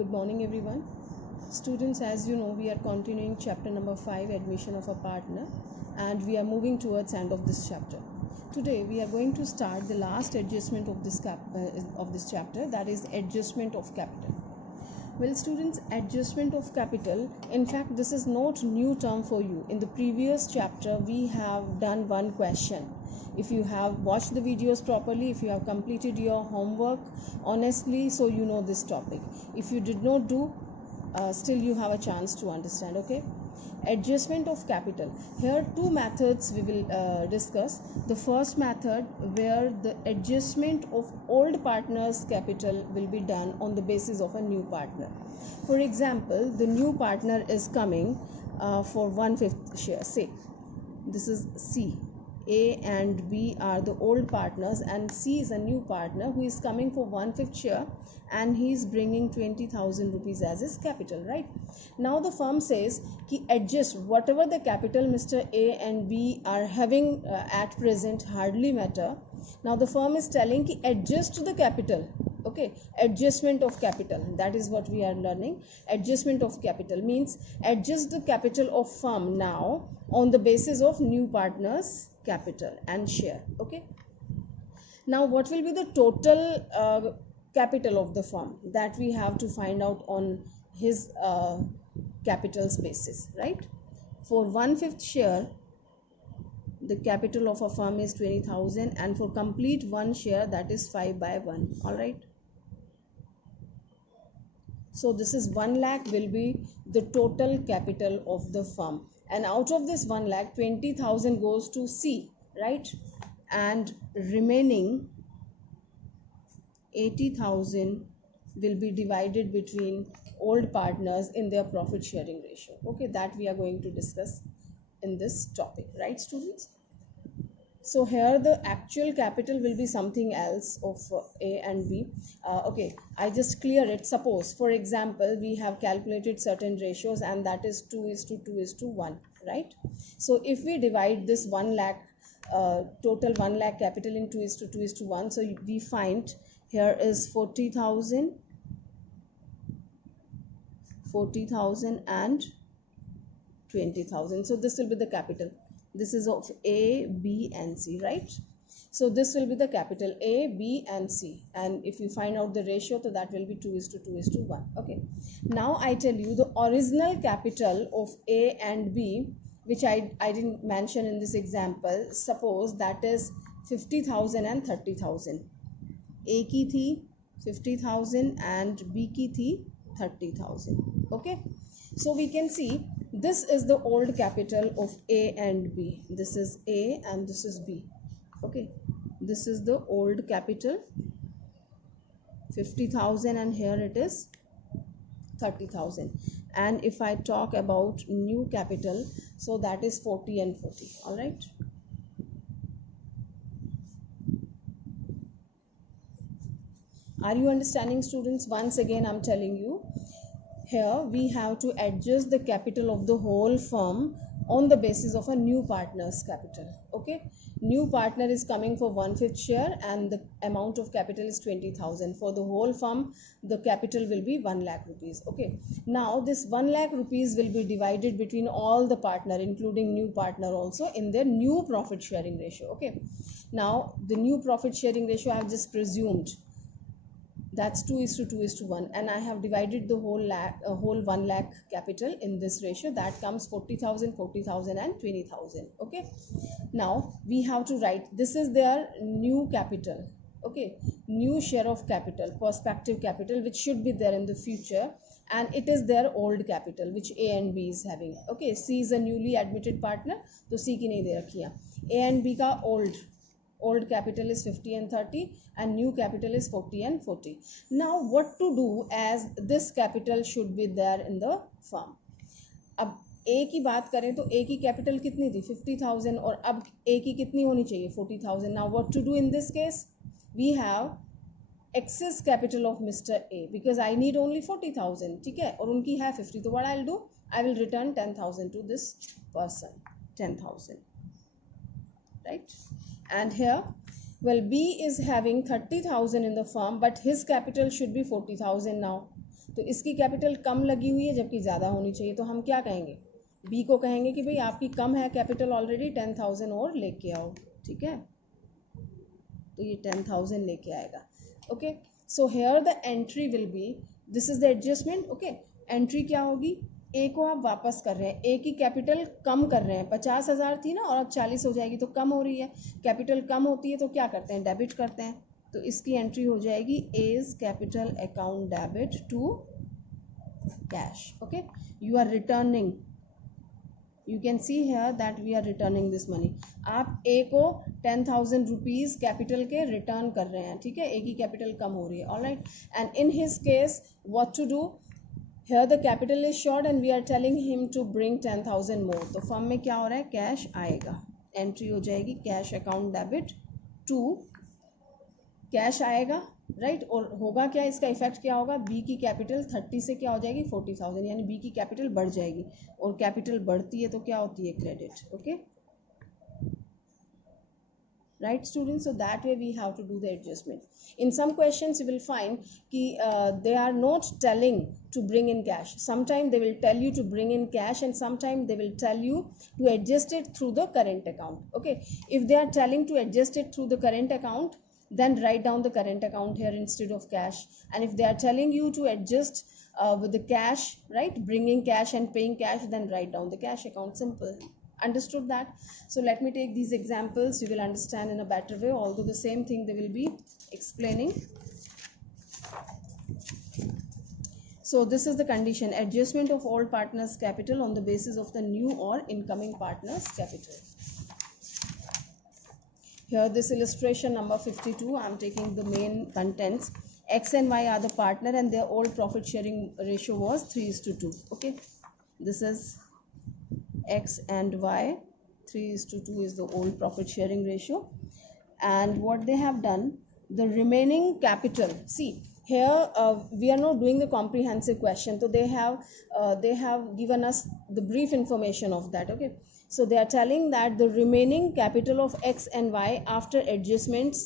Good morning everyone. Students, as you know, we are continuing chapter number 5, admission of a partner, and we are moving towards end of this chapter. Today we are going to start the last adjustment of this chapter, that is adjustment of capital. Well students, adjustment of capital, in fact this is not new term for you. In the previous chapter we have done one question. If you have watched the videos properly, if you have completed your homework honestly, so you know this topic. If you did not do, still you have a chance to understand. Okay, adjustment of capital. Here two methods we will discuss. The first method, where the adjustment of old partner's capital will be done on the basis of a new partner. For example, the new partner is coming for 1/5 share. Say this is C. A and B are the old partners and C is a new partner who is coming for 1/5 share, and he is bringing 20,000 rupees as his capital, right? Now the firm says कि adjust whatever the capital Mr. A and B are having at present hardly matter. Now the firm is telling कि adjust the capital. Okay, adjustment of capital, that is what we are learning. Adjustment of capital means adjust the capital of firm now on the basis of new partners capital and share. Okay, now what will be the total capital of the firm, that we have to find out on his capital basis, right? For 1/5 share the capital of a firm is 20,000, and for complete one share that is 5/1. All right, so this is 1 lakh will be the total capital of the firm, and out of this 1 lakh 20,000 goes to C, right? And remaining 80,000 will be divided between old partners in their profit sharing ratio. Okay, that we are going to discuss in this topic, right students? So here the actual capital will be something else of A and B. Okay, I just clear it. Suppose for example we have calculated certain ratios, and that is 2:2:1, right? So if we divide this 1 lakh total 1 lakh capital in 2:2:1, so we find here is 40,000 and 20,000. So this will be the capital. This is of A, B and C, right? So this will be the capital A, B and C, and if you find out the ratio, so that will be 2:2:1. Okay, now I tell you the original capital of A and B, which I didn't mention in this example. Suppose that is 50,000 and 30,000. A की थी 50,000 and B की थी 30,000. Okay, so we can see this is the old capital of A and B. This is A and this is B. Okay, this is the old capital 50,000, and here it is 30,000. And if I talk about new capital, so that is 40 and 40. All right, are you understanding students? Once again I'm telling you, here we have to adjust the capital of the whole firm on the basis of a new partner's capital. Okay, new partner is coming for 1/5 share and the amount of capital is 20,000. For the whole firm the capital will be 1 lakh rupees. Okay, now this 1 lakh rupees will be divided between all the partner, including new partner also, in their new profit sharing ratio. Okay, now the new profit sharing ratio I have just presumed, that's 2:2:1, and I have divided the whole 1 lakh capital in this ratio. That comes 40,000, 40,000 and 20,000. Okay, now we have to write this is their new capital. Okay, new share of capital, prospective capital, which should be there in the future, and it is their old capital which A and B is having. Okay, C is a newly admitted partner, तो C की नहीं दे रखी है. A and B का old capital is 50 and 30, and new capital is 40 and 40. Now what to do, as this capital should be there in the firm. अब A की बात करें तो A की capital कितनी थी 50,000, और अब A की कितनी होनी चाहिए 40,000. Now what to do in this case? We have excess capital of Mr. A because I need only 40,000. ठीक है, और उनकी है 50. तो what I'll do, I will return 10,000 to this person. 10,000, right? And here, well, B is having 30,000 in the firm, but his capital should be 40,000 now. तो इसकी capital कम लगी हुई है जबकि ज़्यादा होनी चाहिए, तो हम क्या कहेंगे, बी को कहेंगे कि भाई आपकी कम है कैपिटल ऑलरेडी, 10,000 और लेके आओ, ठीक है, तो ये 10,000 लेके आएगा। Okay, so here the entry will be, this is the adjustment. Okay, entry क्या होगी, ए को आप वापस कर रहे हैं, ए की कैपिटल कम कर रहे हैं, 50,000 थी ना और अब 40 हो जाएगी, तो कम हो रही है, कैपिटल कम होती है तो क्या करते हैं, डेबिट करते हैं, तो इसकी एंट्री हो जाएगी as capital account debit to cash. Okay, you are returning, you can see here that we are returning this money, आप ए को 10,000 रुपीज़ कैपिटल के रिटर्न कर रहे हैं, ठीक है, ए की कैपिटल कम हो रही है, all right, and in his case what to do, here the capital is short and we are telling him to bring 10,000 more, तो फर्म में क्या हो रहा है, कैश आएगा, एंट्री हो जाएगी cash account debit to cash आएगा, राइट, और होगा क्या, इसका इफेक्ट क्या होगा, बी की कैपिटल 30 से क्या हो जाएगी 40,000, यानी बी की कैपिटल बढ़ जाएगी, और कैपिटल बढ़ती है तो क्या होती है, credit. Okay, right students, so that way we have to do the adjustment. In some questions you will find ki they are not telling to bring in cash, sometimes they will tell you to bring in cash and sometimes they will tell you to adjust it through the current account. Okay, if they are telling to adjust it through the current account, then write down the current account here instead of cash, and if they are telling you to adjust with the cash, right, bringing cash and paying cash, then write down the cash account, simple. Understood that? So let me take these examples, you will understand in a better way, although the same thing they will be explaining. So this is the condition, adjustment of all partners capital on the basis of the new or incoming partners capital. Here this illustration number 52, I am taking the main contents. X and Y are the partner and their old profit sharing ratio was 3:2. Okay, this is X and Y, 3:2 is the old profit sharing ratio, and what they have done, the remaining capital, see here we are not doing the comprehensive question, so they have given us the brief information of that. Okay, so they are telling that the remaining capital of X and Y after adjustments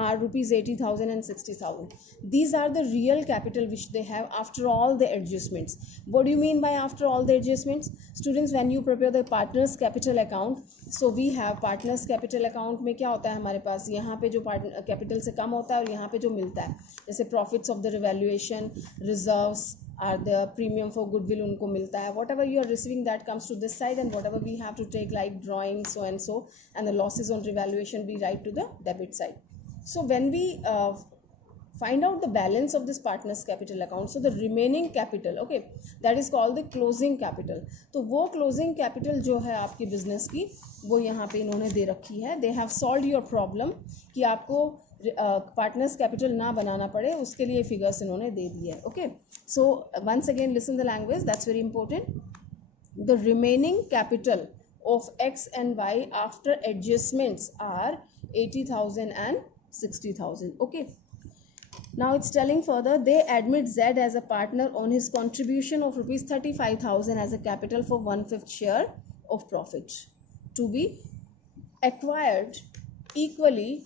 are rupees 80,000 and 60,000. These are the real capital which they have after all the adjustments. What do you mean by after all the adjustments? Students, when you prepare the partners capital account, so we have partners capital account में क्या होता है हमारे पास, यहाँ पे जो partner capital से कम होता है और यहाँ पे जो मिलता है, जैसे profits of the revaluation, reserves are the premium for goodwill उनको मिलता है, whatever you are receiving that comes to this side, and whatever we have to take like drawing so and so and the losses on revaluation we write to the debit side. So when we find out the balance of this partners capital account, so the remaining capital, okay, that is called the closing capital. तो वो closing capital जो है आपकी business की, वो यहाँ पे इन्होंने दे रखी है, they have solved your problem कि आपको पार्टनर्स कैपिटल ना बनाना पड़े, उसके लिए फिगर्स इन्होंने दे दिए है. Okay, so once again listen the language, that's very important. The remaining capital of X and Y after adjustments are 80,000 and 60,000. Okay, now it's telling further, they admit Z as a partner on his contribution of rupees 35,000 as a capital for 1/5 share of profit to be acquired equally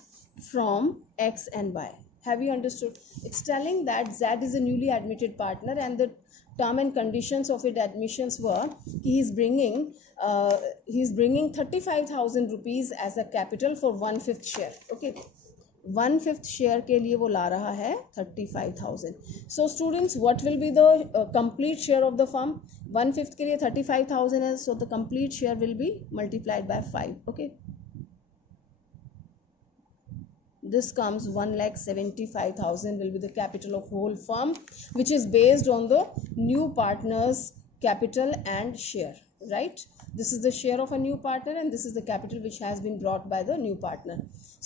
from X and Y. Have you understood? It's telling that Z is a newly admitted partner and the term and conditions of its admissions were he is bringing 35,000 rupees as a capital for 1/5 share. Okay, 1/5 share के लिए वो ला रहा है 35,000. So students, what will be the complete share of the firm? 1/5 के लिए 35,000 है, so the complete share will be multiplied by 5. Okay, this comes 1,75,000 will be the capital of whole firm, which is based on the new partner's capital and share, right? This is the share of a new partner and this is the capital which has been brought by the new partner.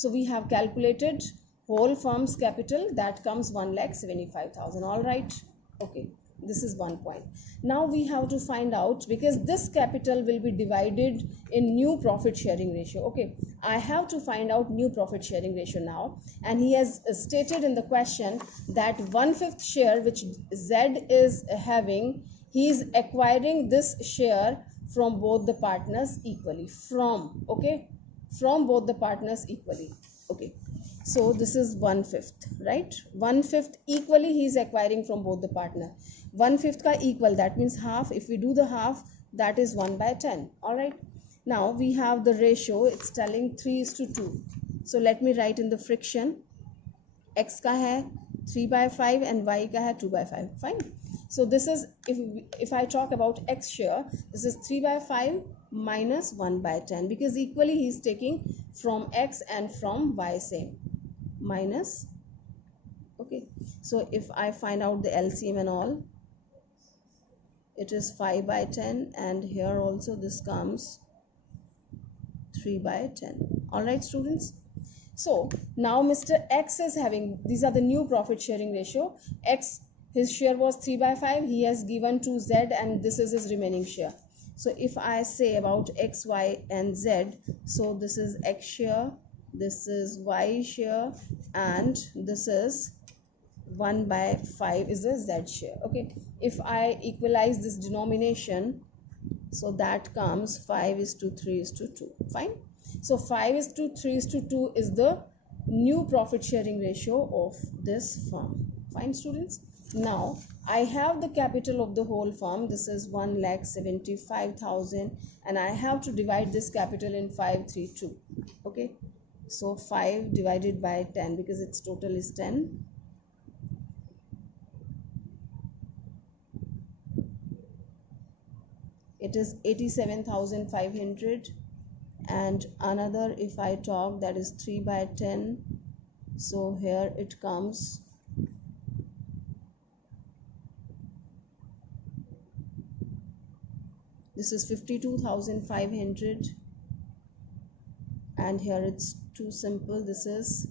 So we have calculated whole firm's capital, that comes 1,75,000. All right, okay, this is one point. Now we have to find out, because this capital will be divided in new profit sharing ratio. Okay, I have to find out new profit sharing ratio now, and he has stated in the question that 1/5 share which Z is having, he is acquiring this share from both the partners equally, from, okay, from both the partners equally. Okay, So this is 1/5, right? 1/5 equally he is acquiring from both the partner. 1/5 ka equal, that means half. If we do the half, that is 1/10. All right. Now we have the ratio. It's telling 3:2. So let me write in the friction. X का है 3/5 and Y का है 2/5. Fine. So this is, if I talk about X share, this is 3/5 minus 1/10, because equally he is taking from X and from Y same, minus. Okay, so if I find out the LCM and all, it is 5/10, and here also this comes 3/10. All right, students. So now Mr. X is having, these are the new profit sharing ratio. X, his share was 3/5, he has given to Z, and this is his remaining share. So if I say about X, Y and Z, so this is X share, this is Y share, and this is 1/5 is the Z share. Okay, if I equalize this denomination, so that comes 5:3:2. Fine. So 5:3:2 is the new profit sharing ratio of this firm. Fine, students. Now I have the capital of the whole firm. This is 1,75,000, and I have to divide this capital in 532. Okay, so 5 divided by 10, because its total is 10. It is 87,500. And another, if I talk, that is 3/10. So here it comes, this is 52,500, and here it's too simple, this is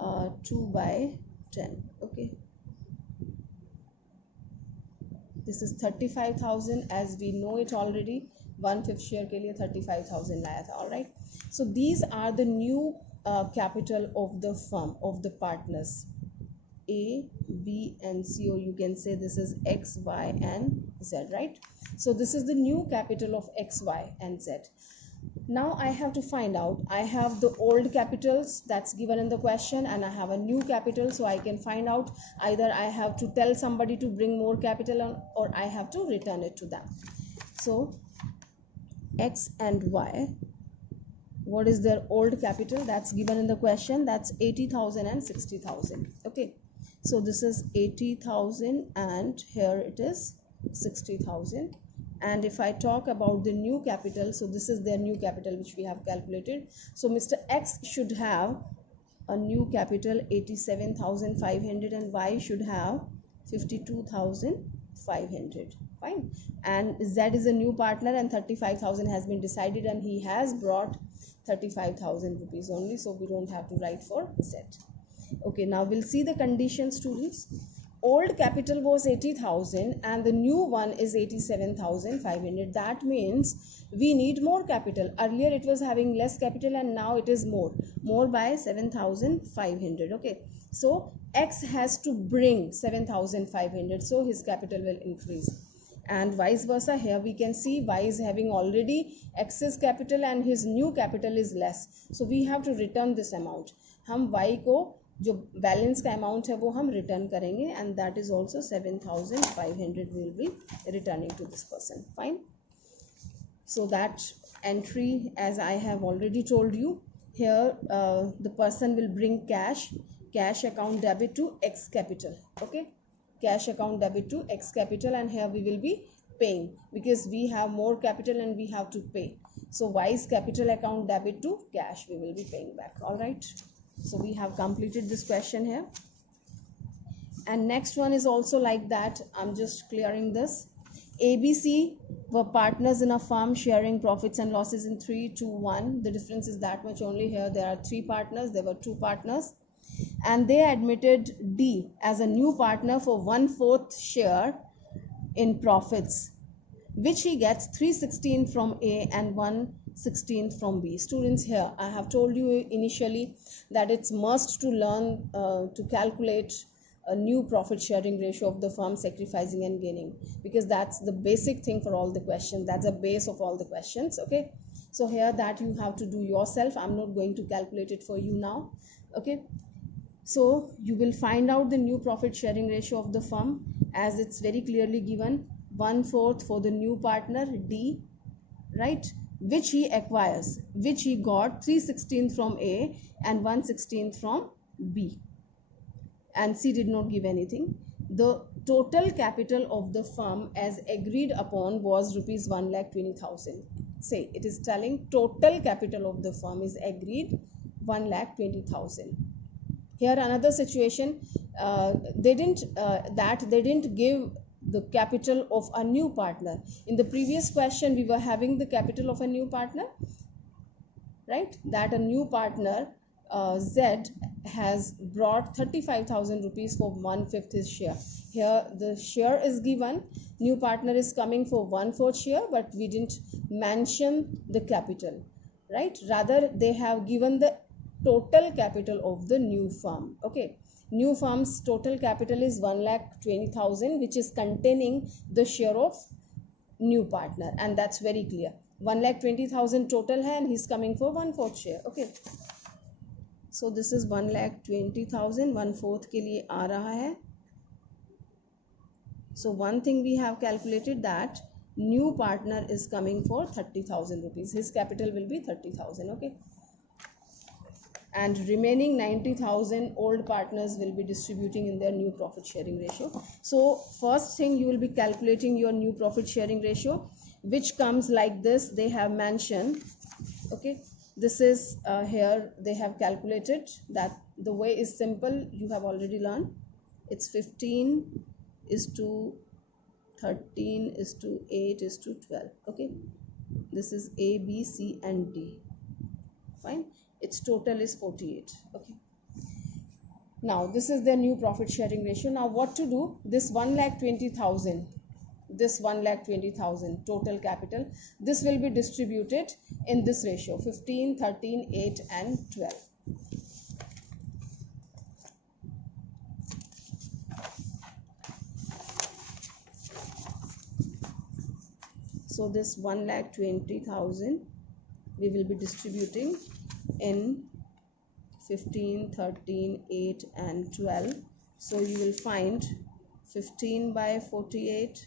2/10. Okay, this is 35,000, as we know it already. 1/5 share के लिए 35,000 लाया था. All right. So these are the new capital of the firm, of the partners, A, B and C, or you can say this is X, Y and Z, right? So this is the new capital of X, Y and Z. Now I have to find out, I have the old capitals that's given in the question, and I have a new capital, so I can find out either I have to tell somebody to bring more capital or I have to return it to them. So X and Y, what is their old capital? That's given in the question. That's 80,000 and 60,000. Okay, so this is 80,000 and here it is 60,000. And if I talk about the new capital, so this is their new capital which we have calculated. So Mr. X should have a new capital 87,500 and Y should have 52,500. Fine. And Z is a new partner, and 35,000 has been decided, and he has brought 35,000 rupees only, so we don't have to write for Z. Okay, now we'll see the condition, students. Old capital was 80,000 and the new one is 87,500. That means we need more capital. Earlier it was having less capital and now it is more by 7,500. Okay, so X has to bring 7,500, so his capital will increase. And vice versa, here we can see Y is having already X's capital and his new capital is less, so we have to return this amount. हम Y को जो balance का amount है वो हम return करेंगे, and that is also 7,500 will be returning to this person. Fine. So that entry, as I have already told you, here the person will bring cash account debit to X capital. Okay, cash account debit to X capital, and here we will be paying because we have more capital and we have to pay. So Y's capital account debit to cash, we will be paying back. All right, so we have completed this question here, and next one is also like that. I'm just clearing this. ABC were partners in a firm sharing profits and losses in 3-2-1. The difference is that much only. Here there are 3 partners, there were 2 partners, and they admitted D as a new partner for 1/4 share in profits, which he gets 316 from A and 116 from B. Students, here I have told you initially that it's must to learn to calculate a new profit sharing ratio of the firm, sacrificing and gaining, because that's the basic thing for all the questions. That's the base of all the questions. Okay, so here that you have to do yourself. I'm not going to calculate it for you now. Okay, so you will find out the new profit sharing ratio of the firm as it's very clearly given, 1/4 for the new partner D, right, which he acquires, which he got 3/16 from A and 1/16 from B, and C did not give anything. The total capital of the firm as agreed upon was rupees 1,20,000. Say it is telling total capital of the firm is agreed 1,20,000. Here another situation, they didn't give the capital of a new partner. In the previous question we were having the capital of a new partner, right, that a new partner Z has brought 35,000 rupees for 1/5 his share. Here the share is given, new partner is coming for 1/4 share, but we didn't mention the capital, right, rather they have given the total capital of the new firm. Okay, new firm's total capital is 1,20,000, which is containing the share of new partner, and that's very clear. 1,20,000 total है and he's coming for 1/4 share. Okay, so this is 1,20,000, 1/4 के लिए आ रहा है. So one thing we have calculated that new partner is coming for 30,000 rupees. His capital will be 30,000. Okay, and remaining 90,000 old partners will be distributing in their new profit sharing ratio. So first thing, you will be calculating your new profit sharing ratio, which comes like this. They have mentioned, okay, this is here they have calculated that. The way is simple, you have already learned. It's 15:13:8:12. Okay, this is A, B, C and D. Fine, its total is 48. Okay, now this is their new profit sharing ratio. Now what to do? This 1,20,000, this 1,20,000 total capital, this will be distributed in this ratio, 15, 13, 8 and 12. So this 1,20,000 we will be distributing in 15, 13, 8 and 12. So you will find 15/48,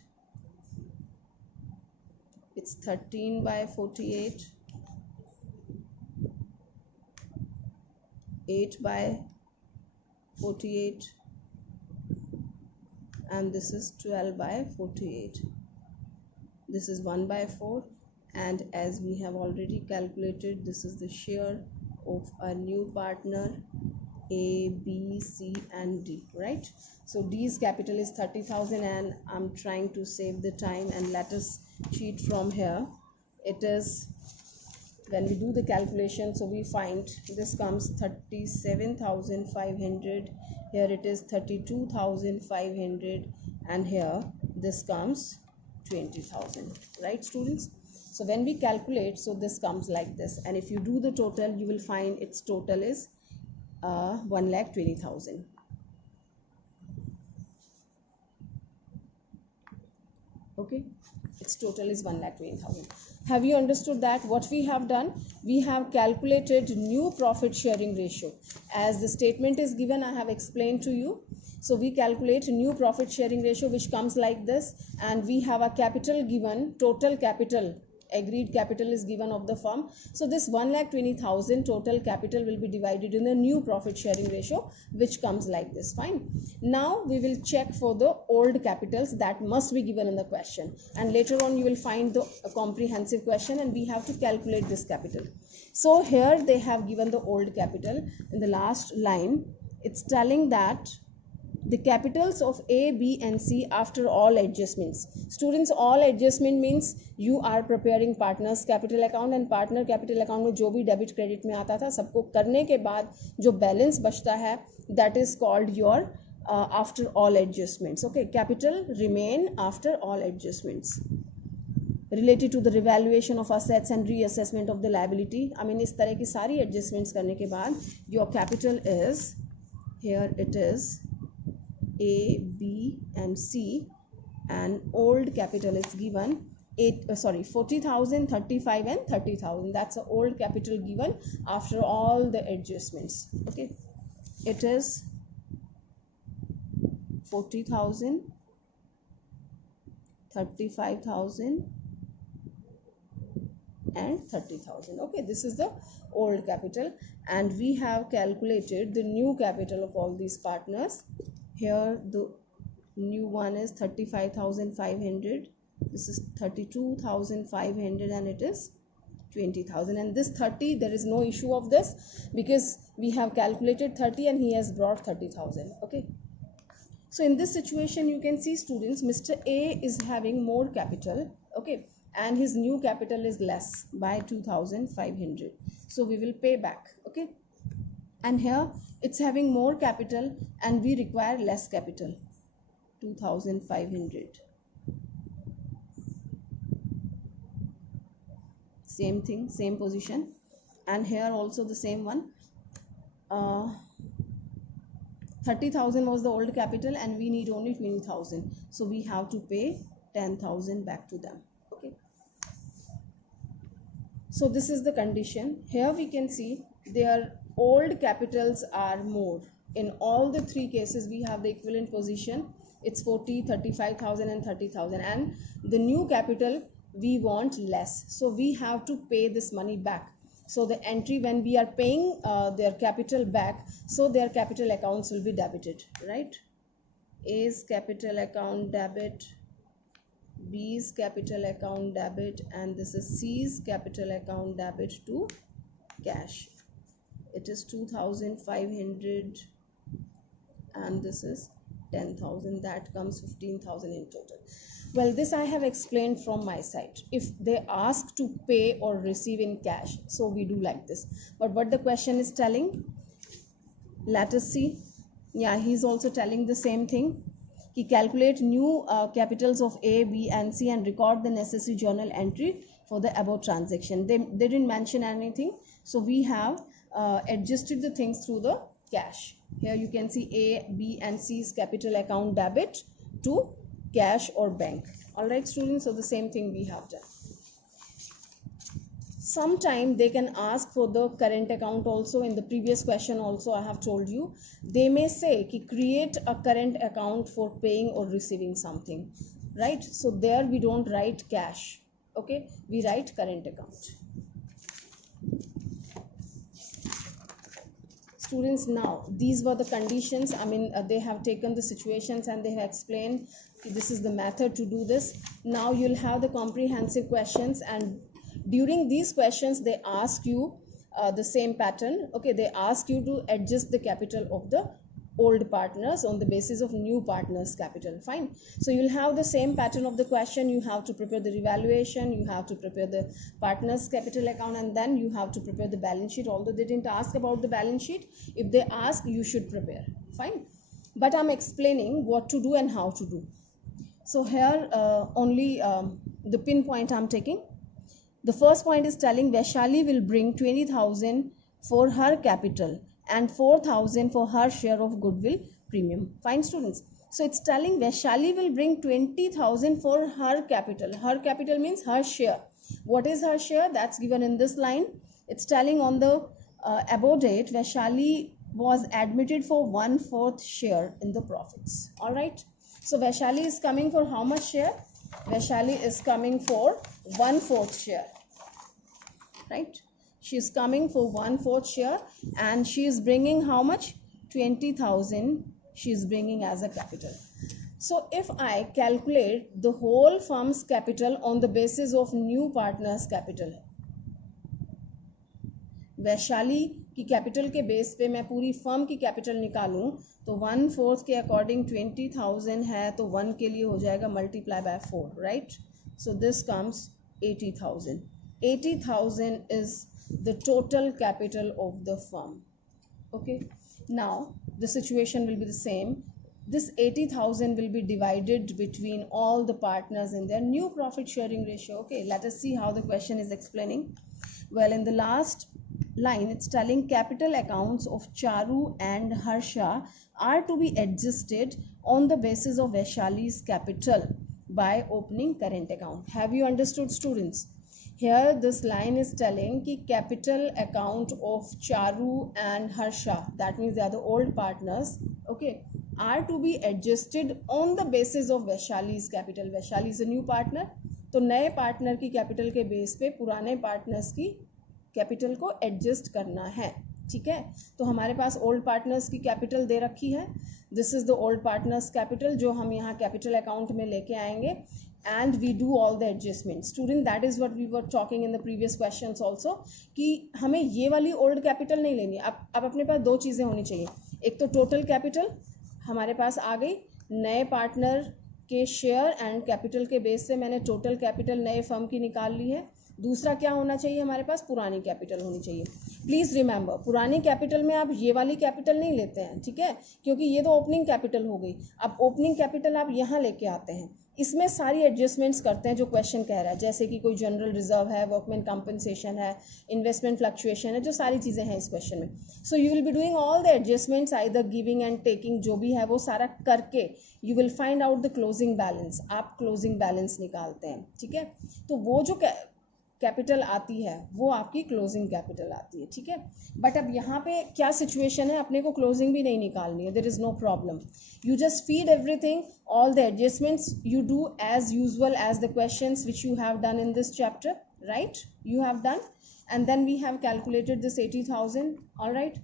it's 13/48, 8/48, and this is 12/48. This is 1/4, and as we have already calculated, this is the share of a new partner A, B, C and D, right? So D's capital is 30,000, and I'm trying to save the time and let us cheat from here. It is, when we do the calculation, so we find this comes 37,500, here it is 32,500, and here this comes 20,000, right students? So when we calculate, so this comes like this, and if you do the total, you will find its total is 1,20,000. Okay, its total is 1,20,000. Have you understood that? What we have done, we have calculated new profit sharing ratio. As the statement is given, I have explained to you. So we calculate new profit sharing ratio, which comes like this, and we have a capital given, total capital, agreed capital is given of the firm. So this 1,20,000 total capital will be divided in the new profit sharing ratio, which comes like this. Fine. Now we will check for the old capitals that must be given in the question, and later on you will find the comprehensive question and we have to calculate this capital. So here they have given the old capital in the last line. It's telling that the capitals of A, B and C after all adjustments. Students, all adjustment means you are preparing partners capital account, and partner capital account में जो भी debit credit में आता था सबको करने के बाद जो बैलेंस बचता है, that is called your after all adjustments. Okay, capital remain after all adjustments related to the revaluation of assets and reassessment of the liability. I mean इस तरह की सारी adjustments करने के बाद your capital is, here it is A, B and C, and old capital is given 40,000, 35 and 30,000. That's the old capital given after all the adjustments. Okay, it is 40,000, 35,000 and 30,000. Okay, this is the old capital, and we have calculated the new capital of all these partners. Here the new one is 35,500, this is 32,500, and it is 20,000. And this 30, there is no issue of this because we have calculated 30 and he has brought 30,000. Okay, so in this situation you can see, students, Mr. A is having more capital, okay, and his new capital is less by 2,500, so we will pay back. Okay, and here it's having more capital and we require less capital, 2,500. Same thing, same position, and here also the same one. 30,000 was the old capital and we need only 20,000, so we have to pay 10,000 back to them. Okay, so this is the condition. Here we can see their old capitals are more. In all the three cases we have the equivalent position. It's 40, 35,000 and 30,000, and the new capital we want less, so we have to pay this money back. So the entry when we are paying their capital back, so their capital accounts will be debited, right? A's capital account debit, B's capital account debit, and this is C's capital account debit to cash. It is 2,500 and this is 10,000, that comes 15,000 in total. Well, this I have explained from my side. If they ask to pay or receive in cash, so we do like this. But what the question is telling, let us see. Yeah, he's also telling the same thing. He calculate new capitals of A, B and C and record the necessary journal entry for the above transaction. They didn't mention anything, so we have adjusted the things through the cash. Here you can see A, B and C's capital account debit to cash or bank. All right, students, so the same thing we have done. Sometime they can ask for the current account also. In the previous question also I have told you, they may say ki create a current account for paying or receiving something, right? So there we don't write cash, okay, we write current account. Students, now these were the conditions. I mean, they have taken the situations and they have explained this is the method to do this. Now you'll have the comprehensive questions, and during these questions they ask you the same pattern. Okay, they ask you to adjust the capital of the old partners on the basis of new partners capital. Fine, so you'll have the same pattern of the question. You have to prepare the revaluation, you have to prepare the partners capital account, and then you have to prepare the balance sheet. Although they didn't ask about the balance sheet, if they ask you should prepare. Fine, but I'm explaining what to do and how to do. So here only the pinpoint I'm taking. The first point is telling Vaishali will bring 20,000 for her capital and 4,000 for her share of goodwill premium. Fine, students. So it's telling Vaishali will bring 20,000 for her capital. Her capital means her share. What is her share? That's given in this line. It's telling on the above date Vaishali was admitted for 1/4 share in the profits. All right. So Vaishali is coming for how much share? Vaishali is coming for 1/4 share, right? She is coming for 1/4 share and she is bringing how much? 20,000 she is bringing as a capital. So if I calculate the whole firm's capital on the basis of new partners capital, Vaishali की capital के base पे मैं पूरी firm की capital निकालूं तो 1/4 के according 20,000 है, तो 1 के लिए हो जाएगा multiply by 4, right? So this comes 80,000. 80,000 is the total capital of the firm. Okay, now the situation will be the same. This 80,000 will be divided between all the partners in their new profit sharing ratio. Okay, let us see how the question is explaining. Well, in the last line it's telling capital accounts of Charu and Harsha are to be adjusted on the basis of Vaishali's capital by opening current account. Have you understood, students? here this line is telling कि capital account of Charu and Harsha, that means they are the old partners, okay, are to be adjusted on the basis of Vaishali's capital. Vaishali is a new partner, तो नए partner की capital के base पे पुराने partners की capital को adjust करना है, ठीक है। तो हमारे पास ओल्ड पार्टनर्स की कैपिटल दे रखी है, this is the old partners capital जो हम यहाँ कैपिटल अकाउंट में लेके आएंगे, and we do all the adjustments. Student, that is what we were talking in the previous questions also, कि हमें ये वाली ओल्ड कैपिटल नहीं लेनी है। अब अपने पास दो चीज़ें होनी चाहिए, एक तो टोटल कैपिटल हमारे पास आ गई, नए पार्टनर के शेयर एंड कैपिटल के बेस से मैंने टोटल कैपिटल नए फर्म की निकाल ली है। दूसरा क्या होना चाहिए, हमारे पास पुरानी कैपिटल होनी चाहिए। प्लीज़ रिमेंबर, पुरानी कैपिटल में आप ये वाली कैपिटल नहीं लेते हैं, ठीक है, क्योंकि ये तो ओपनिंग कैपिटल हो गई। अब ओपनिंग कैपिटल आप यहाँ लेके आते हैं, इसमें सारी एडजस्टमेंट्स करते हैं जो क्वेश्चन कह रहा है, जैसे कि कोई जनरल रिजर्व है, वर्कमैन कंपनसेशन है, इन्वेस्टमेंट फ्लक्चुएशन है, जो सारी चीज़ें हैं इस क्वेश्चन में। So you will be doing all the adjustments, either giving and taking, जो भी है वो सारा करके you will find out the closing balance. आप क्लोजिंग बैलेंस निकालते हैं, ठीक है। तो वो जो कैपिटल आती है वो आपकी क्लोजिंग कैपिटल आती है, ठीक है। बट अब यहाँ पे क्या सिचुएशन है, अपने को क्लोजिंग भी नहीं निकालनी है, there is no problem, you just feed everything, all the adjustments you do as usual as the questions which you have done in this chapter, right? You have done, and then we have calculated this 80,000. All right,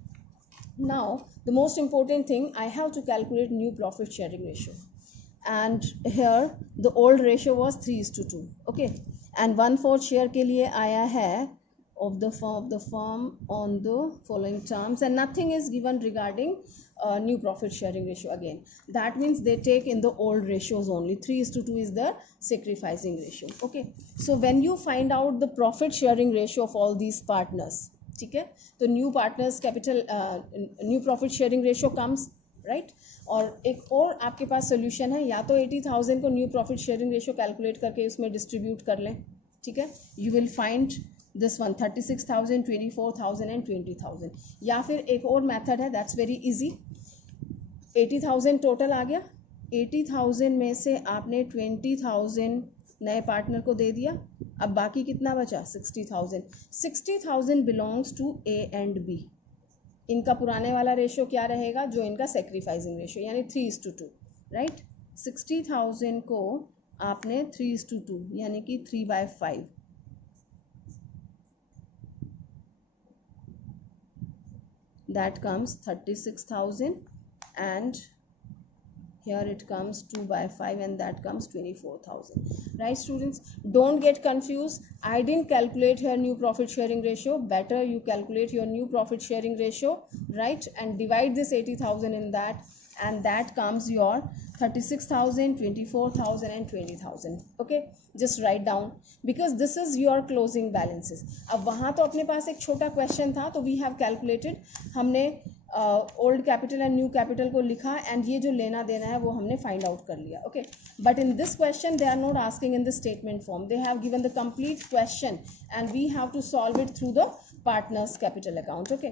now the most important thing, I have to calculate new profit sharing ratio, and here the old ratio was 3:2, okay, and 1/4 share के लिए आया है of the firm on the following terms, and nothing is given regarding new profit sharing ratio again. That means they take in the old ratios only. 3:2 is the sacrificing ratio, okay. So when you find out the profit sharing ratio of all these partners, ठीक है, तो new partners capital new profit sharing ratio comes, right. और एक और आपके पास solution है, या तो 80,000 को new profit sharing ratio calculate करके उसमें डिस्ट्रीब्यूट कर लें, ठीक है, you will find this one 36,000, 24,000 and 20,000। या फिर एक और मेथड है, दैट्स वेरी इजी। 80,000 टोटल आ गया, 80,000 में से आपने 20,000 नए पार्टनर को दे दिया, अब बाकी कितना बचा, 60,000। 60,000 belongs to A and B. इनका पुराने वाला रेशियो क्या रहेगा, जो इनका सेक्रीफाइसिंग रेशियो, यानी 3:2, राइट। 60,000 को आपने 3:2 यानी कि 3/5, that comes 36,000, and here it comes 2/5, and that comes 24,000, right students? Don't get confused, I didn't calculate here new profit sharing ratio. Better you calculate your new profit sharing ratio, right, and divide this 80,000 in that, and that comes your 36,000, 24,000 and 20,000, okay. Just write down, because this is your closing balances. अब वहाँ तो अपने पास एक छोटा question था, तो we have calculated, हमने old capital and new capital को लिखा, एंड ये जो लेना देना है वो हमने फाइंड आउट कर लिया, okay. But in this question they are not asking in the statement form, they have given the complete question and we have to solve it through the partners capital account, okay.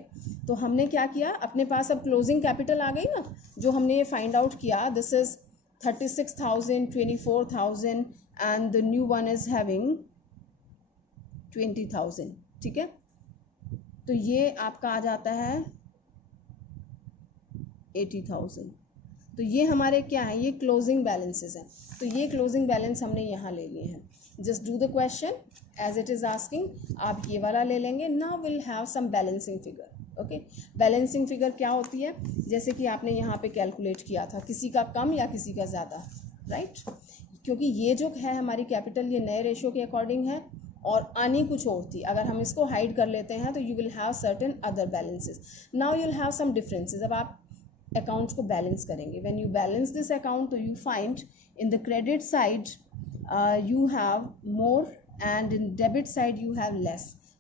तो हमने क्या किया, अपने पास अब closing capital आ गई ना, जो हमने ये फाइंड आउट किया, this is 36,000, 24,000 and the new one is having 20,000, ठीक है। तो ये आपका आ जाता है 80,000। तो ये हमारे क्या है, ये क्लोजिंग बैलेंसेस हैं, तो ये क्लोजिंग बैलेंस हमने यहाँ ले लिए हैं। Just do the question as it is asking, आप ये वाला ले लेंगे। Now will have some balancing figure, okay. Balancing figure क्या होती है, जैसे कि आपने यहाँ पे कैलकुलेट किया था, किसी का कम या किसी का ज़्यादा, राइट, क्योंकि ये जो है हमारी कैपिटल, ये नए रेशो के अकॉर्डिंग है और आनी कुछ और थी। अगर हम इसको हाइड कर लेते हैं तो you will have certain other balances. Now you will have some differences. अब आप अकाउंट्स को बैलेंस करेंगे, when you balance this account, तो you find in the credit side you have more and in debit side you have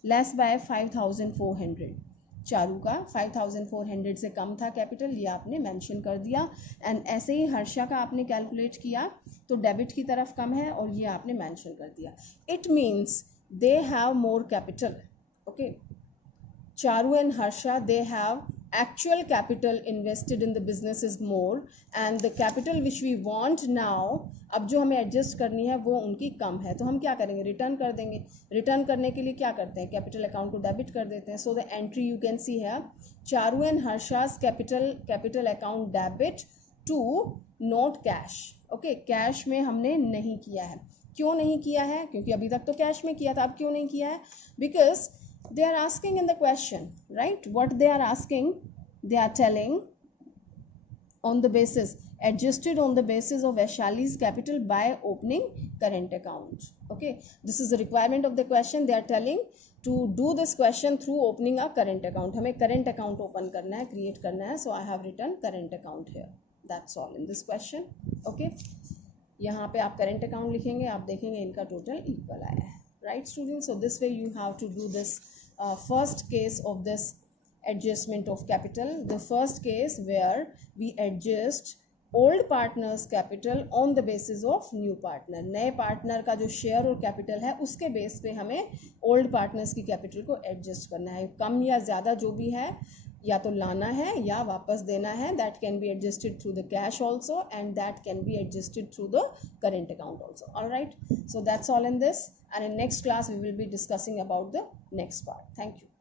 less by 5,400। Charu का 5,400 से कम था capital, ये आपने मेंशन कर दिया। एंड ऐसे ही हर्षा का आपने कैलकुलेट किया तो डेबिट की तरफ कम है और ये आपने मेंशन कर दिया। It means they have more capital, okay. Charu and Harsha they have actual capital invested in the business is more and the capital which we want now, अब जो हमें एडजस्ट करनी है वो उनकी कम है, तो हम क्या करेंगे, रिटर्न कर देंगे. रिटर्न करने के लिए क्या करते हैं, कैपिटल अकाउंट को डेबिट कर देते हैं. So the entry you can see है Charu and Harsha's capital account debit to not cash. Okay, cash में हमने नहीं किया है. क्यों नहीं किया है, क्योंकि अभी तक तो कैश में किया था, अब क्यों नहीं किया है, because they are asking in the question, right? What they are asking, they are telling on the basis, adjusted on the basis of Vaishali's capital by opening current account. Okay, this is the requirement of the question. They are telling to do this question through opening a current account. हमें current account open करना है, create करना है. So I have written current account here. That's all in this question. Okay, यहाँ पे आप current account लिखेंगे, आप देखेंगे इनका total equal आया है. Right students, so this way you have to do this first case of this adjustment of capital. The first case where we adjust old partners capital on the basis of new partner. नए partner का जो share और capital है उसके base पे हमें old partners की capital को एडजस्ट करना है. कम या ज़्यादा जो भी है, या तो लाना है या वापस देना है. That can be adjusted through the cash also and that can be adjusted through the current account also. Alright, so that's all in this, and in next class we will be discussing about the next part. Thank you.